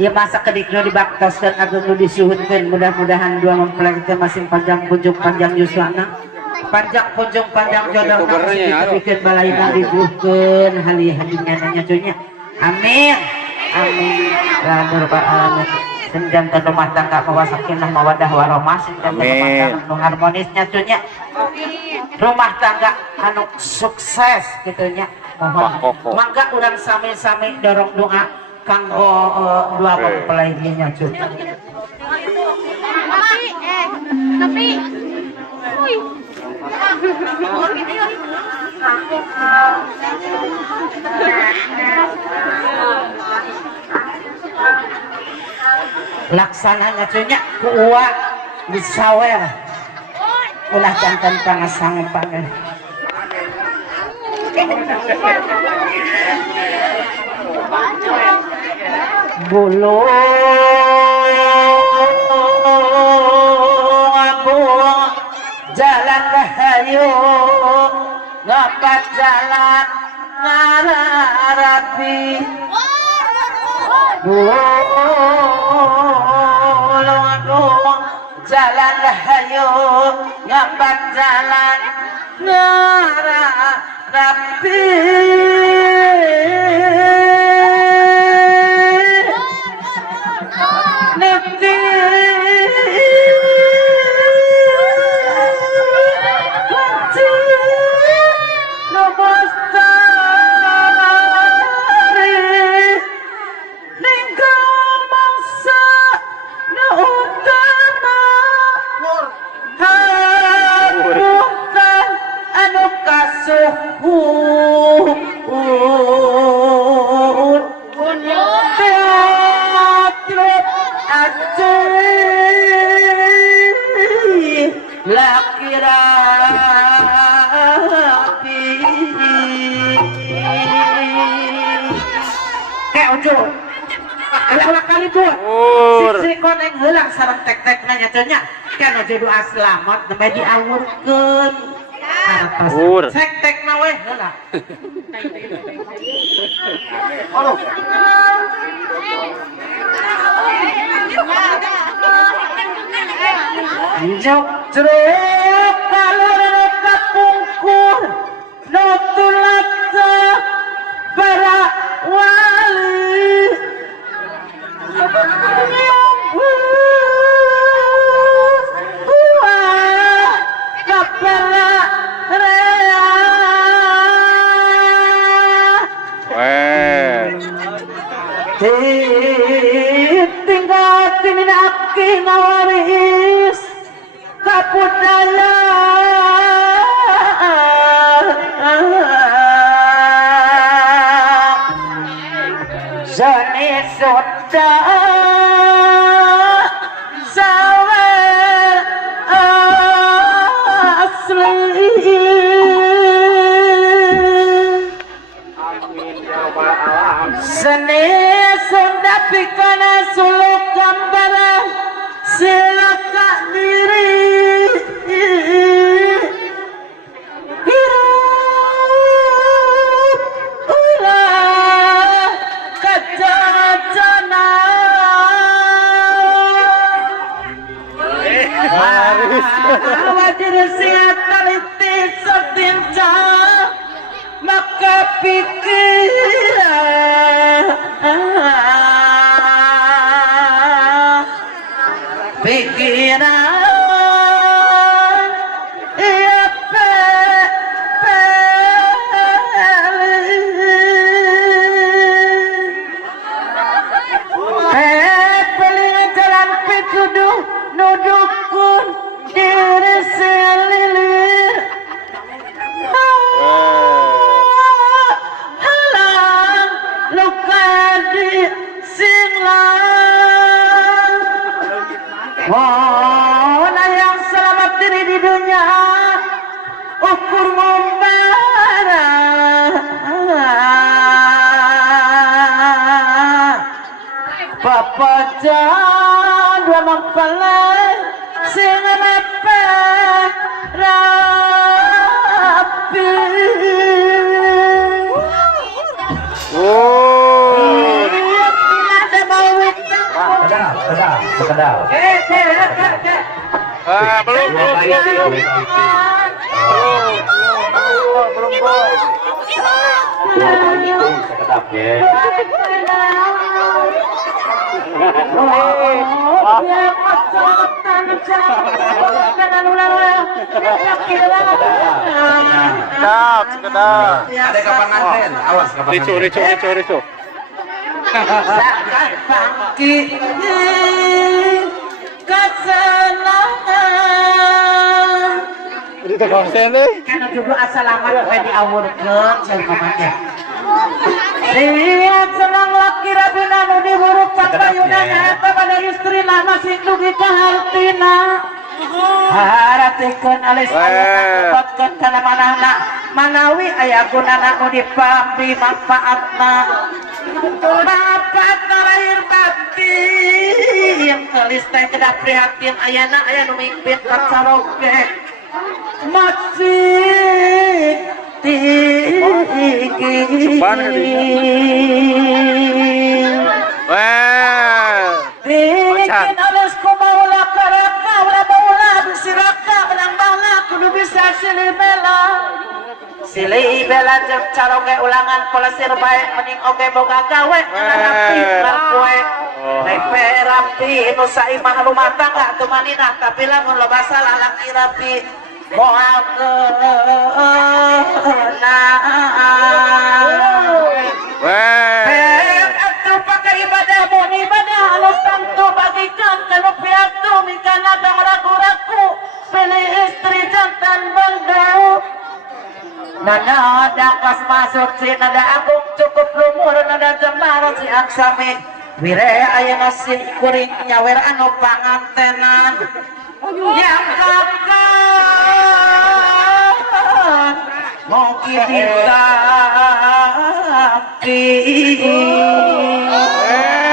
Ya masa kediknya dibaktaskan agar nu disuhutkan mudah-mudahan dua mempelai teh masing panjang punjung panjang yuswana panjang punjung panjang jodoh masih bikin balainan dibuhkeun hali-halinya nanya cunya amin amin ya rabbal alamin senjang ke rumah tangga mawa sakinah mawadah warahmah senjang ke rumah tangga anu harmonisnya cunya rumah tangga anu sukses gitunya mohon mangga urang sami-sami dorong doa kanggo dua mempelai nya cuy. Tapi laksananya cunya kuua disawer ulah jantan pangasang pangen bulu aku jalan rahayu ngapat jalan ngararapi bulu aku jalan rahayu ngapat jalan ngararapi si koneng heula sareng tek-tekna nya cenah kan aja doa selamat nembe diawurkeun karatos tek-tekna we heula Jok jeruk kalur kapungkur nutulat para wali tinggal tinaki nawaris kapudaya jani soda sawe asli seni sunda pikana suluk gambaran silaka diri hirup ulah kacana awadir siat taliti setinja maka pikiran iya peling jalan pituduh nudukun diri selilir halang luka di singlang mana yang selamat diri di dunia ukur membara Papa jangan dua mempelai sing nepe rapi sekedar. Belum. Sekedap ya. Sekedar. Ada kapan nganten? Awas kapan Ricu. bangkit kesenangan Itu konsen deh. karena juga asalamat apa diawurkeun jeung pamannya. Lihat senang laki rabina nu diburu papayuna eta pada istri nama sing dugi ka hartina. Haratikeun alis ayatkeun kana manahna manawi aya gunana nu dipambi manfaatna. Manfaat lahir batin yang gelis teh kedah prihatin ayana aya nu mimpin ka caroge. Masih tinggi bikin alus ku maula karaka ulah maula bisiraka menang bala kudu bisa silih bela jeung caroge ulangan pelesir bae mending oge boga gawe rapi kue rapi nu saimah rumah tangga teu maninah tapi lamun loba salah laki rapi moal atuh pakai ibadah mun ibadah anu tentu bagikan kanu piatu mikana dang ragu-ragu pilih istri jantan bangdau nada ada pas masuk si nada agung cukup lumur nada jembar si aksami wire ayeuna sin kuring nyawer anu pangantenan yang kakak mungkin ditaki